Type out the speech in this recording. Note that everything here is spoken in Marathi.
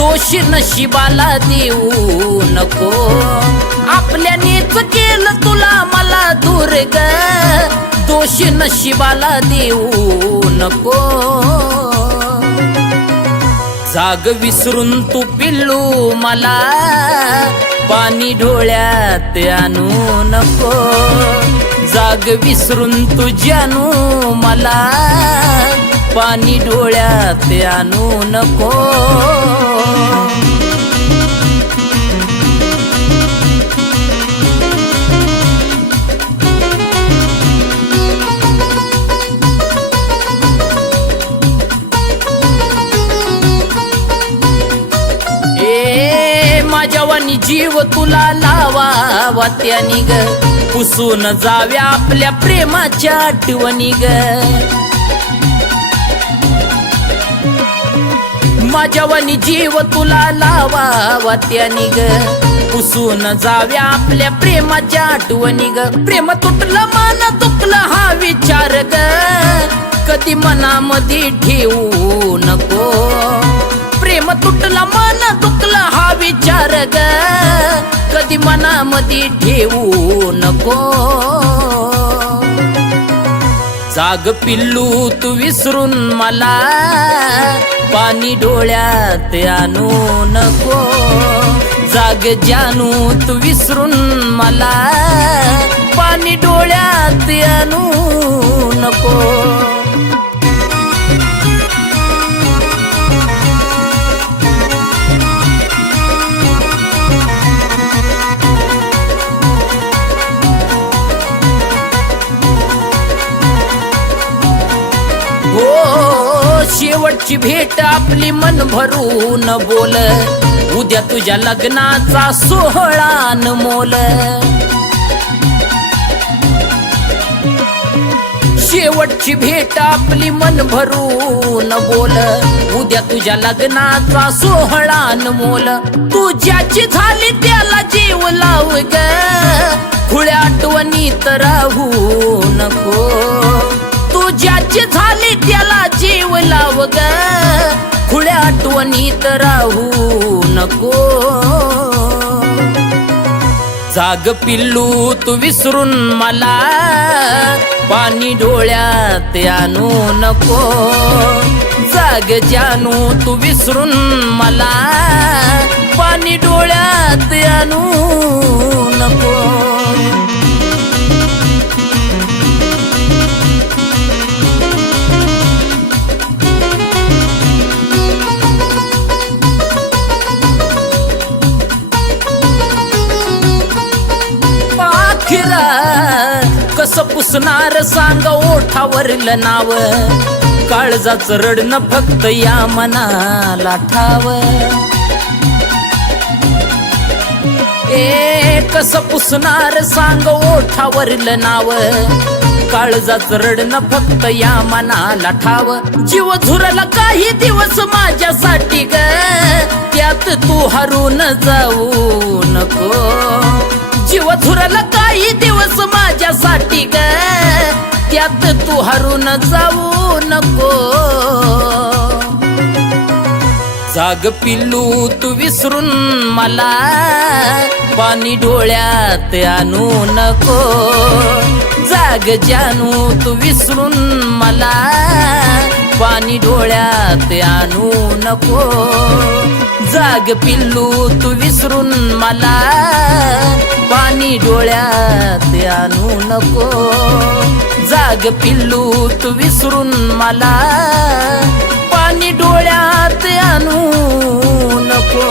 दोषी नशिबाला देऊ नको, आपल्यानेच केलं तुला मला दूर ग, दोषी नशिबाला देऊ नको। जाग विसरून तू पिल्लू मला पाणी डोळ्यात आणू नको, जाग विसरून तू जानू मला पाणी डोळ्यात आणू नको। माझ्यावानी जीव तुला लावावा त्यानी ग, पुसून जाव्या आपल्या प्रेमाच्या आठवणी ग, माझ्यावानी जीव तुला लावावा त्यानी ग, पुसून जाव्या आपल्या प्रेमाच्या आठवणी ग। प्रेम तुटलं मन दुखलं हा विचार ग, कधी मनामध्ये ठेवू नको, प्रेम तुटलं मन दुखलं हा विचार ग, कधी मनामध्ये ठेवू नको। जाग पिल्लू तू विसरून मला पाणी डोळ्यात आणू नको, जाग जानू तू विसरून मला पाणी डोळ्यात आणू नको। शेवटची भेट आपली मन भरून बोल, उद्या तुझ्या लग्नाचा सोहळा अनमोल, शेवटची भेट आपली मन भरून बोल, उद्या तुझ्या लग्नाचा सोहळा अनमोल। तू ज्याची झाली त्याला जीव लाव ग, खुळ्या आठवणीत राहू नको, तू ज्याची झाली त्याला जीव लाव ग, खुळ्या आठवणीत राहू नको। जाग पिल्लू तू विसरून मला पाणी डोळ्यात आणू नको, जाग जानू तू विसरून मला पाणी डोळ्यात आणू नको। कसं पुसणार सांग ओठावरलं नाव, काळजाचं रडणं फक्त या मनाला ठाव। कसं पुसणार सांग ओठावरलं नाव, काळजाचं रडणं फक्त या मनाला ठाव। जीव झुरला काही दिवस माझ्यासाठी ग, त्यात तू हरून जाऊ नको, जीव झुरला काही दिवस माझ्यासाठी ग, त्यात तू हरून जाऊ नको। जाग पिल्लू तू विसरून मला पाणी डोळ्यात आणू नको, जाग जानू तू विसरून मला पाणी डोळ्यात आणू नको, जाग पिल्लू तू विसरून मला पाणी डोळ्यात आणू नको, जाग पिल्लू तू विसरून मला पाणी डोळ्यात आणू नको।